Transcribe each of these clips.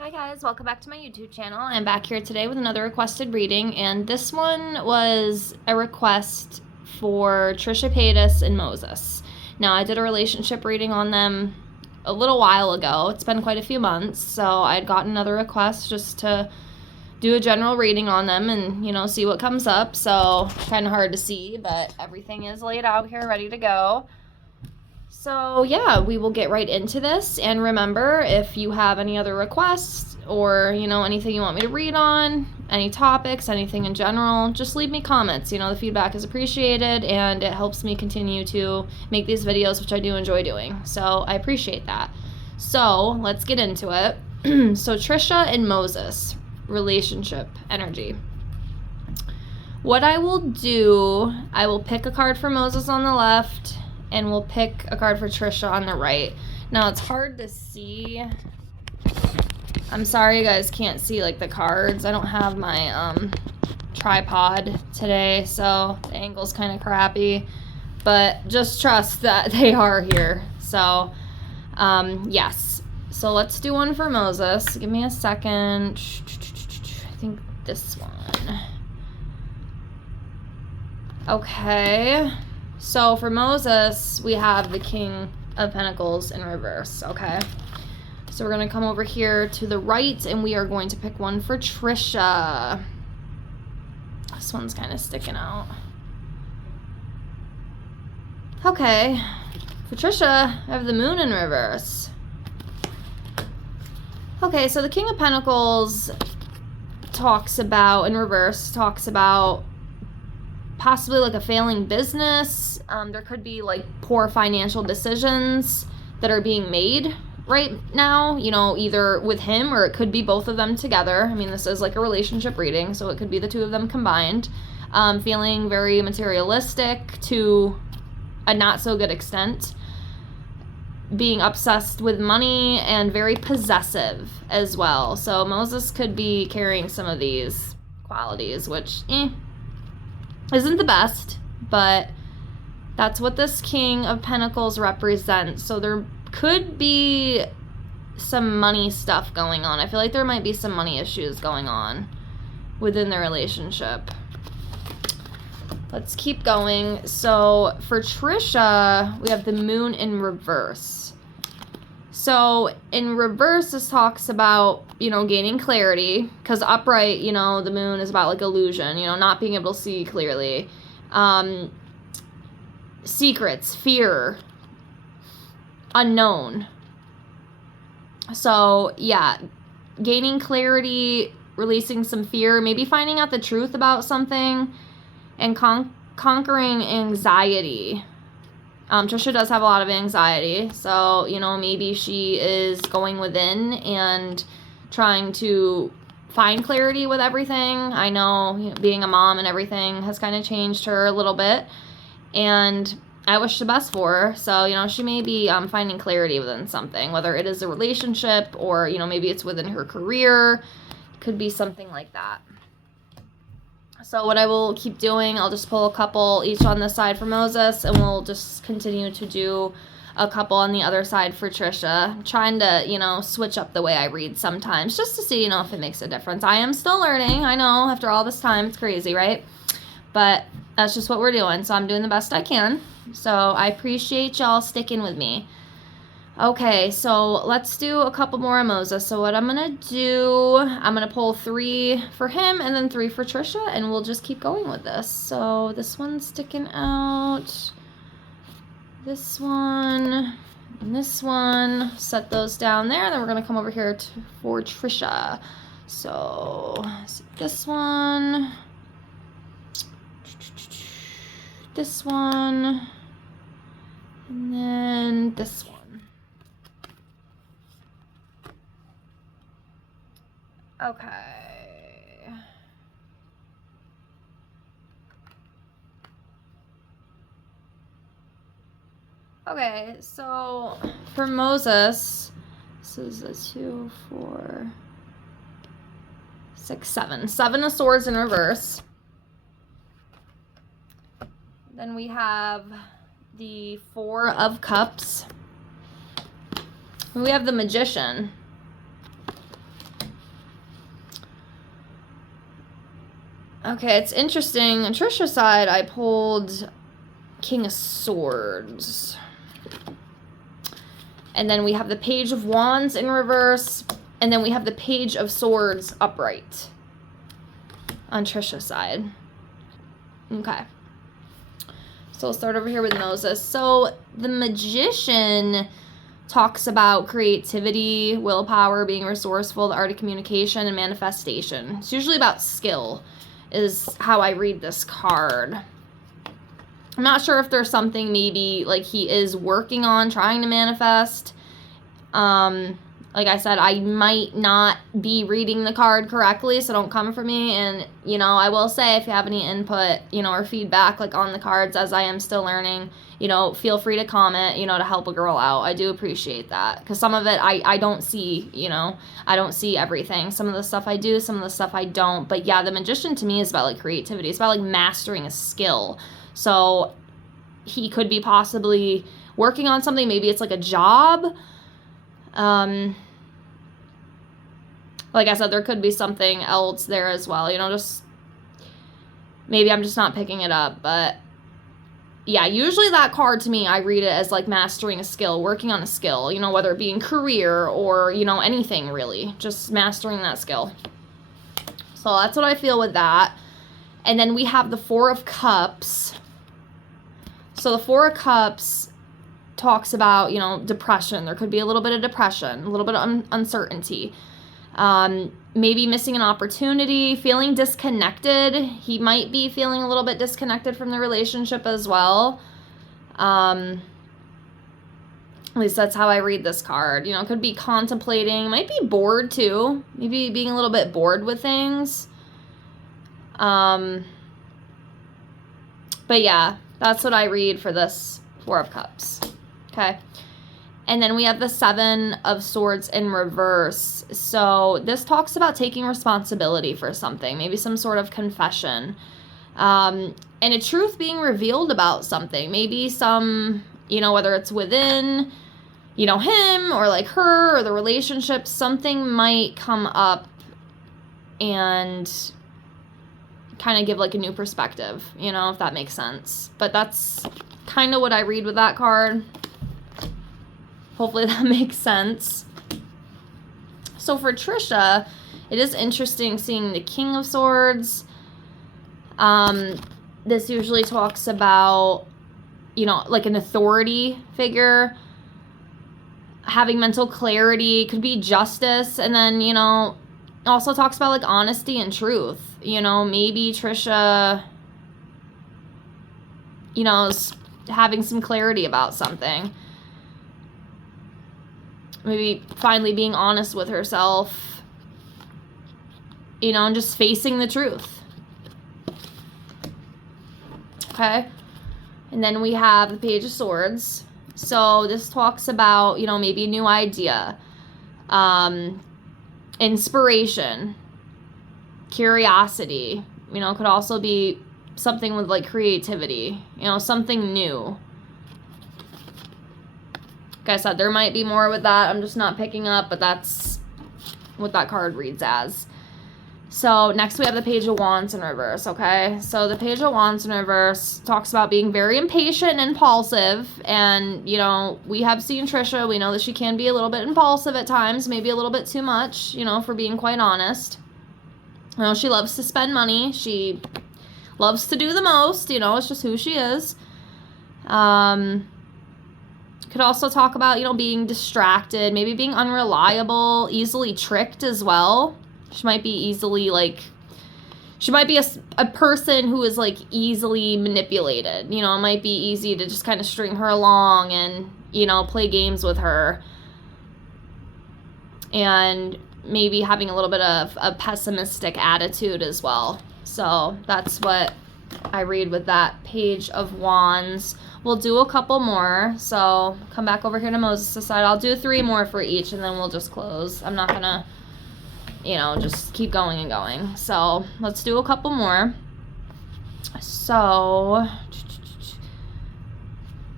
Hi guys, welcome back to my YouTube channel. I'm back here today with another requested reading, and this one was a request for Trisha and Moses. Now, I did a relationship reading on them a little while ago. It's been quite a few months, so I'd gotten another request just to do a general reading on them and, see what comes up. So, kind of hard to see, but everything is laid out here, ready to go. So yeah, we will get right into this. And remember, if you have any other requests or, anything you want me to read on, any topics, anything in general, just leave me comments. The feedback is appreciated and it helps me continue to make these videos, which I do enjoy doing. So I appreciate that. So let's get into it. So Trisha and Moses, relationship energy. What I will do, I will pick a card for Moses on the left, and we'll pick a card for Trisha on the right. Now, it's hard to see. I'm sorry you guys can't see, the cards. I don't have my tripod today, so the angle's kind of crappy. But just trust that they are here. So, yes. So, let's do one for Moses. Give me a second. I think this one. Okay. So for Moses, we have the King of Pentacles in reverse, okay? So we're going to come over here to the right, and we are going to pick one for Trisha. This one's kind of sticking out. Okay. For Trisha, I have the Moon in reverse. Okay, so the King of Pentacles in reverse, talks about possibly a failing business. There could be poor financial decisions that are being made right now, either with him or it could be both of them together. I mean, this is a relationship reading, so it could be the two of them combined. Feeling very materialistic to a not so good extent. Being obsessed with money and very possessive as well. So Moses could be carrying some of these qualities, which, isn't the best, but that's what this King of Pentacles represents. So there could be some money stuff going on. I feel like there might be some money issues going on within the relationship. Let's keep going. So for Trisha, we have the Moon in reverse. So in reverse, this talks about, gaining clarity, because upright, the Moon is about illusion, not being able to see clearly. Secrets, fear, unknown. So yeah, gaining clarity, releasing some fear, maybe finding out the truth about something, and conquering anxiety. Trisha does have a lot of anxiety, so, maybe she is going within and trying to find clarity with everything. I know, being a mom and everything has kind of changed her a little bit, and I wish the best for her. So, she may be finding clarity within something, whether it is a relationship or, maybe it's within her career. It could be something like that. So what I will keep doing, I'll just pull a couple each on this side for Moses, and we'll just continue to do a couple on the other side for Trisha. I'm trying to, switch up the way I read sometimes, just to see, if it makes a difference. I am still learning. I know, after all this time, it's crazy, right? But that's just what we're doing, so I'm doing the best I can. So I appreciate y'all sticking with me. Okay, so let's do a couple more of Moses. So what I'm going to do, I'm going to pull 3 for him and then 3 for Trisha, and we'll just keep going with this. So this one's sticking out. This one and this one. Set those down there. Then we're going to come over here for Trisha. So this one. This one. And then this one. Okay. Okay, so for Moses, this is a 2, 4, 6, 7. 7 of Swords in reverse. Then we have the 4 of Cups. And we have the Magician. Okay, it's interesting. On Trisha's side, I pulled King of Swords. And then we have the Page of Wands in reverse. And then we have the Page of Swords upright on Trisha's side. Okay. So we'll start over here with Moses. So the Magician talks about creativity, willpower, being resourceful, the art of communication, and manifestation. It's usually about skill, is how I read this card. I'm not sure if there's something maybe like he is working on trying to manifest. Like I said, I might not be reading the card correctly, so don't come for me. And, you know, I will say if you have any input, you know, or feedback like on the cards as I am still learning, you know, feel free to comment, you know, to help a girl out. I do appreciate that, because some of it I don't see, you know, I don't see everything. Some of the stuff I do, some of the stuff I don't. But yeah, the Magician to me is about like creativity. It's about like mastering a skill. So he could be possibly working on something. Maybe it's like a job. Like I said, there could be something else there as well, you know, just maybe I'm just not picking it up. But yeah, usually that card to me, I read it as like mastering a skill, working on a skill, you know, whether it be in career or, you know, anything really, just mastering that skill. So that's what I feel with that. And then we have the Four of Cups. So the Four of Cups talks about, you know, depression. There could be a little bit of depression, a little bit of uncertainty. Maybe missing an opportunity, feeling disconnected. He might be feeling a little bit disconnected from the relationship as well. At least that's how I read this card. You know, could be contemplating, might be bored too. Maybe being a little bit bored with things. But yeah, that's what I read for this Four of Cups. Okay. And then we have the Seven of Swords in reverse. So this talks about taking responsibility for something, maybe some sort of confession, and a truth being revealed about something. Maybe some, you know, whether it's within, you know, him or like her or the relationship, something might come up and kind of give like a new perspective, you know, if that makes sense. But that's kind of what I read with that card. Hopefully that makes sense. So for Trisha, it is interesting seeing the King of Swords. This usually talks about, you know, like an authority figure, having mental clarity, could be justice. And then, you know, also talks about like honesty and truth. You know, maybe Trisha, you know, is having some clarity about something. Maybe finally being honest with herself, you know, and just facing the truth. Okay. And then we have the Page of Swords. So this talks about, you know, maybe a new idea, inspiration, curiosity, you know, could also be something with like creativity, you know, something new. Like I said, there might be more with that. I'm just not picking up, but that's what that card reads as. So next we have the Page of Wands in reverse, okay? So the Page of Wands in reverse talks about being very impatient and impulsive. And, you know, we have seen Trisha. We know that she can be a little bit impulsive at times, maybe a little bit too much, you know, for being quite honest. You know, she loves to spend money. She loves to do the most, you know, it's just who she is. Could also talk about, you know, being distracted, maybe being unreliable, easily tricked as well. She might be easily, like, she might be a person who is, like, easily manipulated. You know, it might be easy to just kind of string her along and, you know, play games with her. And maybe having a little bit of a pessimistic attitude as well. So that's what I read with that Page of Wands. We'll do a couple more. So come back over here to Moses' side. I'll do 3 more for each and then we'll just close. I'm not going to, you know, just keep going and going. So let's do a couple more. So I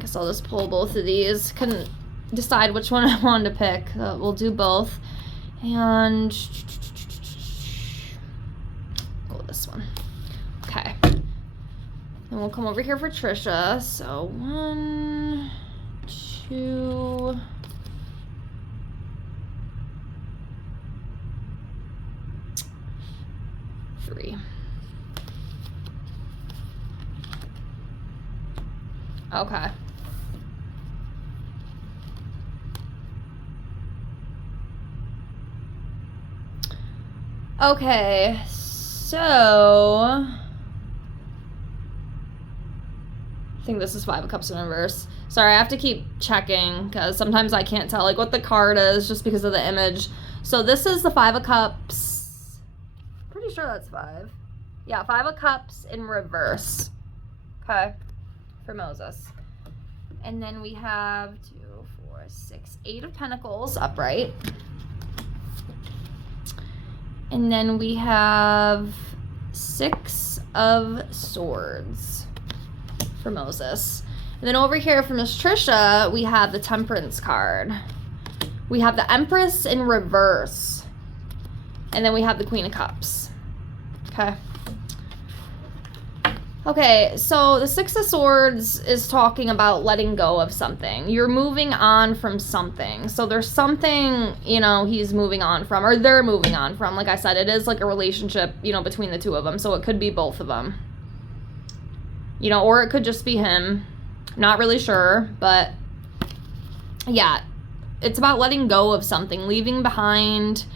guess I'll just pull both of these. Couldn't decide which one I wanted to pick. We'll do both. And go with this one. And we'll come over here for Trisha. So 1, 2, 3. Okay. Okay, so I think this is 5 of Cups in reverse. Sorry, I have to keep checking because sometimes I can't tell like what the card is just because of the image. So this is the 5 of Cups. Pretty sure that's 5. Yeah, 5 of Cups in reverse. Okay, for Moses. And then we have 2, 4, 6, 8 of Pentacles upright. And then we have 6 of Swords for Moses. And then over here for Miss Trisha, we have the Temperance card. We have the Empress in reverse. And then we have the Queen of Cups. Okay. Okay, so the 6 of Swords is talking about letting go of something. You're moving on from something. So there's something, you know, he's moving on from, or they're moving on from. Like I said, it is like a relationship, you know, between the 2 of them. So it could be both of them. You know, or it could just be him. Not really sure, but yeah, it's about letting go of something, leaving behind,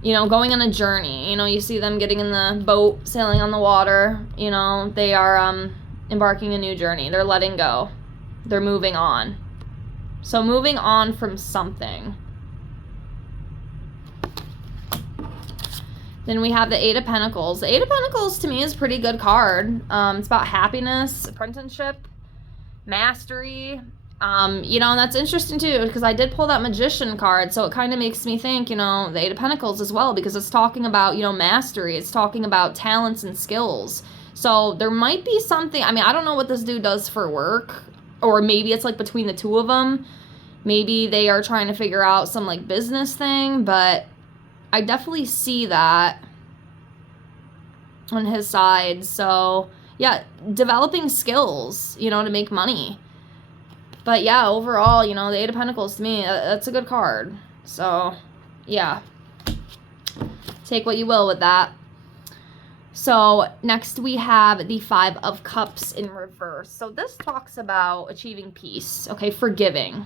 you know, going on a journey. You know, you see them getting in the boat, sailing on the water. You know, they are embarking a new journey. They're letting go. They're moving on. So moving on from something. Then we have the 8 of Pentacles. The 8 of Pentacles to me is a pretty good card. It's about happiness, apprenticeship, mastery. You know, and that's interesting too, because I did pull that Magician card, so it kind of makes me think, you know, the 8 of Pentacles as well, because it's talking about, you know, mastery. It's talking about talents and skills. So there might be something, I mean, I don't know what this dude does for work, or maybe it's like between the 2 of them. Maybe they are trying to figure out some like business thing, but I definitely see that on his side. So yeah, developing skills, you know, to make money. But yeah, overall, you know, the 8 of Pentacles to me, that's a good card. So yeah, take what you will with that. So next we have the 5 of Cups in reverse. So this talks about achieving peace, okay, forgiving.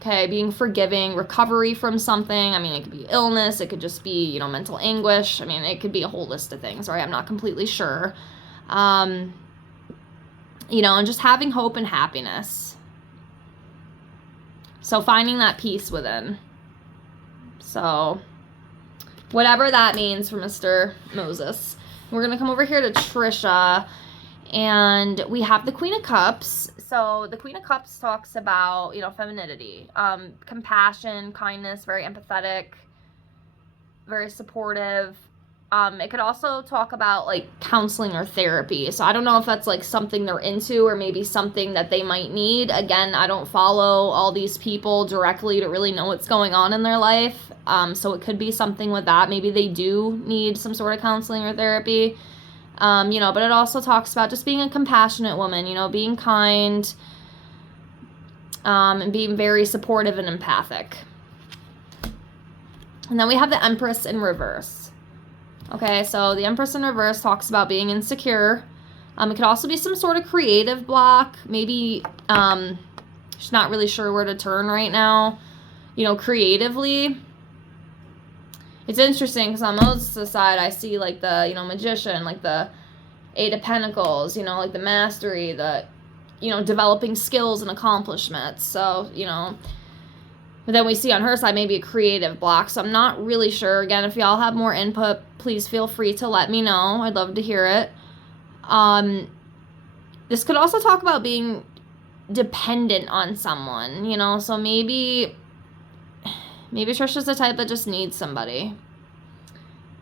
Okay, being forgiving, recovery from something. I mean, it could be illness. It could just be, you know, mental anguish. I mean, it could be a whole list of things, right? I'm not completely sure. You know, and just having hope and happiness. So finding that peace within. So whatever that means for Mr. Moses. We're going to come over here to Trisha. And we have the Queen of Cups. So the Queen of Cups talks about, you know, femininity, compassion, kindness, very empathetic, very supportive. It could also talk about like counseling or therapy. So I don't know if that's like something they're into or maybe something that they might need. Again, I don't follow all these people directly to really know what's going on in their life. So it could be something with that. Maybe they do need some sort of counseling or therapy. You know, but it also talks about just being a compassionate woman, you know, being kind, and being very supportive and empathic. And then we have the Empress in reverse. Okay, so the Empress in reverse talks about being insecure. It could also be some sort of creative block. Maybe she's not really sure where to turn right now, you know, creatively. It's interesting because on Moses' side, I see like the, you know, Magician, like the 8 of Pentacles, you know, like the mastery, the, you know, developing skills and accomplishments. So, you know, but then we see on her side maybe a creative block. So I'm not really sure. Again, if y'all have more input, please feel free to let me know. I'd love to hear it. This could also talk about being dependent on someone, you know, so maybe Trisha's the type that just needs somebody.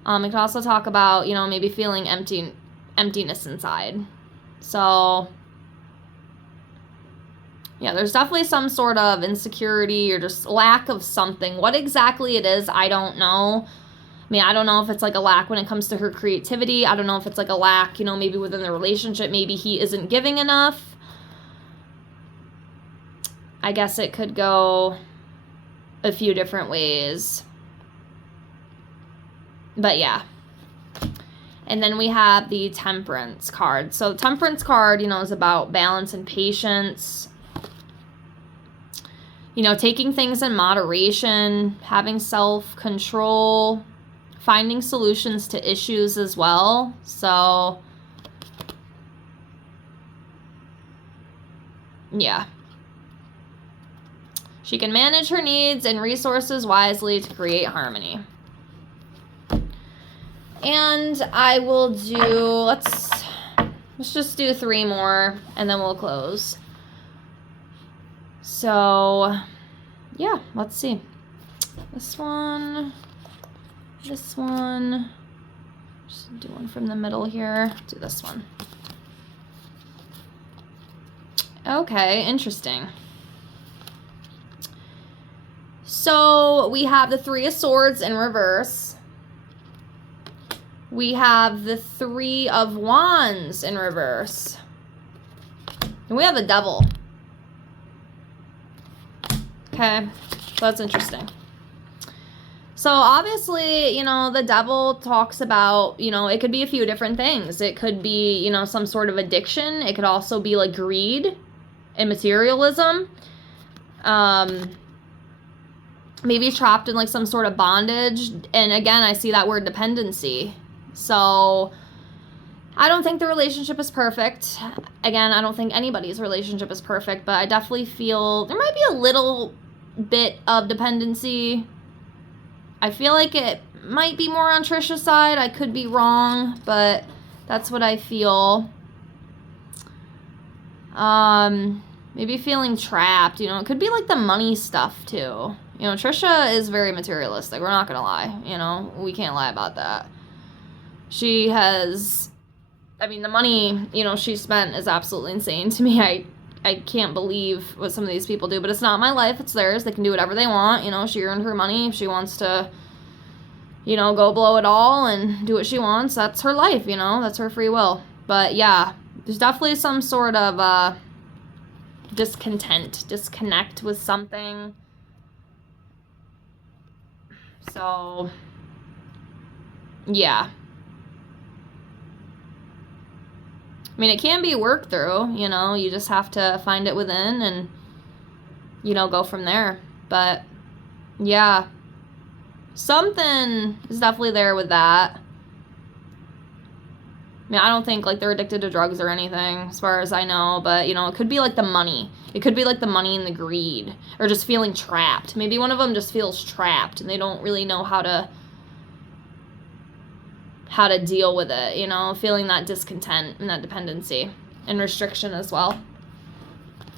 It could also talk about, you know, maybe feeling emptiness inside. So yeah, there's definitely some sort of insecurity or just lack of something. What exactly it is, I don't know. mean, I don't know if it's like a lack when it comes to her creativity. I don't know if it's like a lack, you know, maybe within the relationship, maybe he isn't giving enough. I guess it could go a few different ways. But yeah. And then we have the Temperance card. So the Temperance card, you know, is about balance and patience. You know, taking things in moderation, having self-control, finding solutions to issues as well. So, yeah. She can manage her needs and resources wisely to create harmony. And I will do, let's just do 3 more and then we'll close. So, yeah, let's see. This one, just do one from the middle here. Do this one. Okay, interesting. So we have the 3 of Swords in reverse. We have the 3 of Wands in reverse. And we have the Devil. Okay, so that's interesting. So obviously, you know, the Devil talks about, you know, it could be a few different things. It could be, you know, some sort of addiction. It could also be like greed and materialism. Maybe trapped in like some sort of bondage. And again, I see that word dependency. So I don't think the relationship is perfect. Again, I don't think anybody's relationship is perfect, but I definitely feel there might be a little bit of dependency. I feel like it might be more on Trisha's side. I could be wrong, but that's what I feel. Maybe feeling trapped, you know, it could be like the money stuff too. You know, Trisha is very materialistic. We're not gonna lie, you know, we can't lie about that. She has, I mean, the money, you know, she spent is absolutely insane to me. I can't believe what some of these people do, but it's not my life, it's theirs. They can do whatever they want, you know, she earned her money. If she wants to, you know, go blow it all and do what she wants, that's her life, you know, that's her free will. But yeah, there's definitely some sort of disconnect with something. So, yeah. I mean, it can be worked through, you know, you just have to find it within and, you know, go from there. But, yeah, something is definitely there with that. I mean, I don't think, like, they're addicted to drugs or anything, as far as I know, but, you know, it could be, like, the money. It could be, like, the money and the greed, or just feeling trapped. Maybe one of them just feels trapped, and they don't really know how to deal with it, you know, feeling that discontent and that dependency and restriction as well.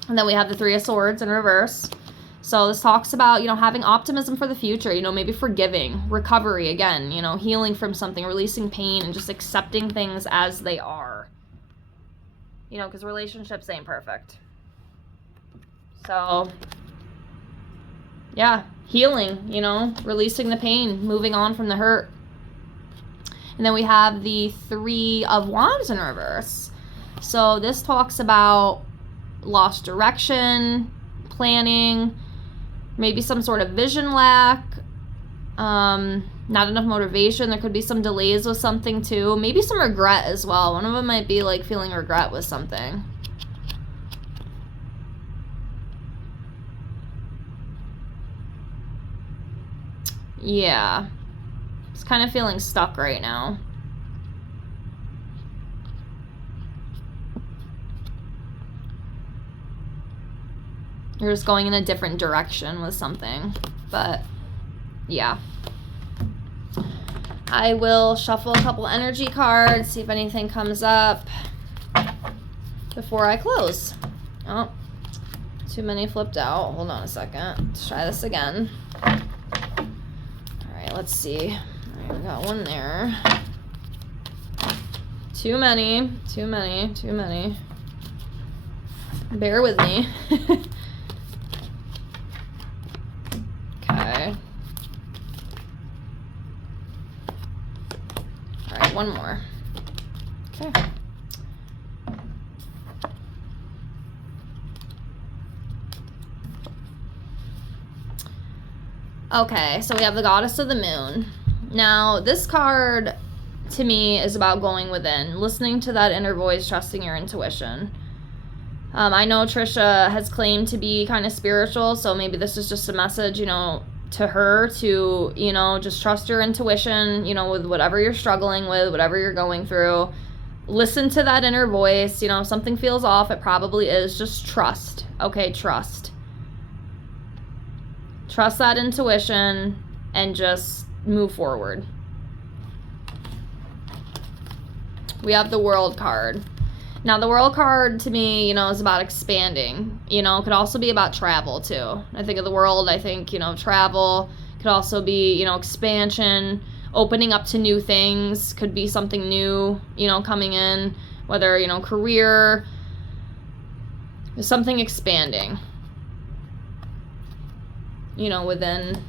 And then we have the 3 of Swords in reverse. So this talks about, you know, having optimism for the future, you know, maybe forgiving, recovery again, you know, healing from something, releasing pain, and just accepting things as they are. You know, because relationships ain't perfect. So, yeah, healing, you know, releasing the pain, moving on from the hurt. And then we have the 3 of Wands in reverse. So this talks about lost direction, planning, maybe some sort of vision lack, not enough motivation. There could be some delays with something too. Maybe some regret as well. One of them might be like feeling regret with something. Yeah. Just kind of feeling stuck right now. You're just going in a different direction with something. But, yeah. I will shuffle a couple energy cards, see if anything comes up before I close. Oh, too many flipped out. Hold on a second. Let's try this again. All right, let's see. All right, we got one there. Too many. Bear with me. Okay. one more. Okay. Okay, so we have the Goddess of the Moon. Now, this card, to me, is about going within, listening to that inner voice, trusting your intuition. I know Trisha has claimed to be kind of spiritual, so maybe this is just a message, you know, to her to, you know, just trust your intuition, you know, with whatever you're struggling with, whatever you're going through. Listen to that inner voice. You know, if something feels off, it probably is. Just trust. Okay, trust. Trust that intuition and just move forward. We have the World card. Now, the World card, to me, you know, is about expanding. You know, it could also be about travel, too. I think of the World, I think, you know, travel. Could also be, you know, expansion, opening up to new things. Could be something new, you know, coming in. Whether, you know, career. Something expanding. You know, within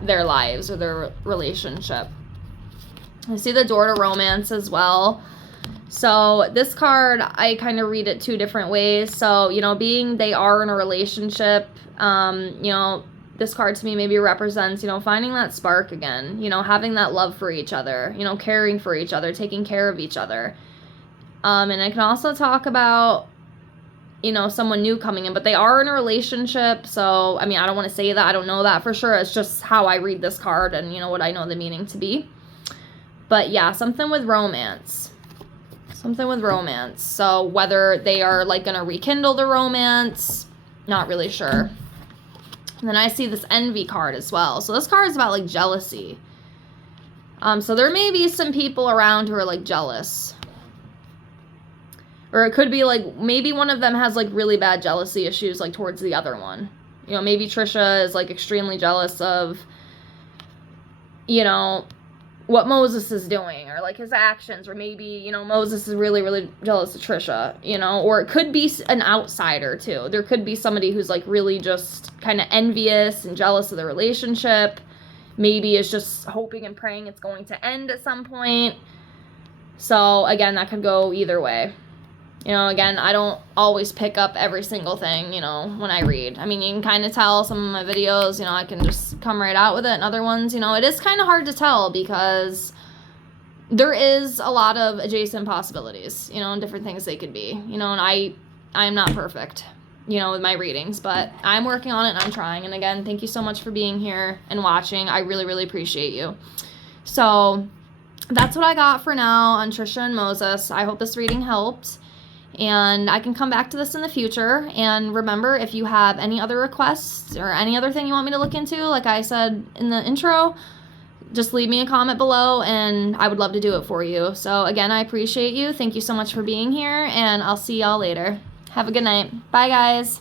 their lives or their relationship. I see the door to romance as well. So this card, I kind of read it two different ways. So, you know, being they are in a relationship, you know, this card to me maybe represents, you know, finding that spark again, you know, having that love for each other, you know, caring for each other, taking care of each other. And I can also talk about, you know, someone new coming in, but they are in a relationship. So, I mean, I don't want to say that. I don't know that for sure. It's just how I read this card and, you know, what I know the meaning to be. But yeah, something with romance. Something with romance. So whether they are like going to rekindle the romance, not really sure. And then I see this envy card as well. So this card is about like jealousy. So there may be some people around who are like jealous. Or it could be like maybe one of them has like really bad jealousy issues like towards the other one. You know, maybe Trisha is like extremely jealous of, you know, what Moses is doing or like his actions, or maybe, you know, Moses is really, really jealous of Trisha, you know, or it could be an outsider too. There could be somebody who's like really just kind of envious and jealous of the relationship. Maybe is just hoping and praying it's going to end at some point. So again, that could go either way. You know, again, I don't always pick up every single thing, you know, when I read. I mean, you can kind of tell some of my videos, you know, I can just come right out with it. And other ones, you know, it is kind of hard to tell because there is a lot of adjacent possibilities, you know, and different things they could be, you know, and I am not perfect, you know, with my readings, but I'm working on it and I'm trying. And again, thank you so much for being here and watching. I really, really appreciate you. So that's what I got for now on Trisha and Moses. I hope this reading helped. And I can come back to this in the future. And remember, if you have any other requests or any other thing you want me to look into, like I said in the intro, just leave me a comment below and I would love to do it for you. So again, I appreciate you. Thank you so much for being here and I'll see y'all later. Have a good night. Bye, guys.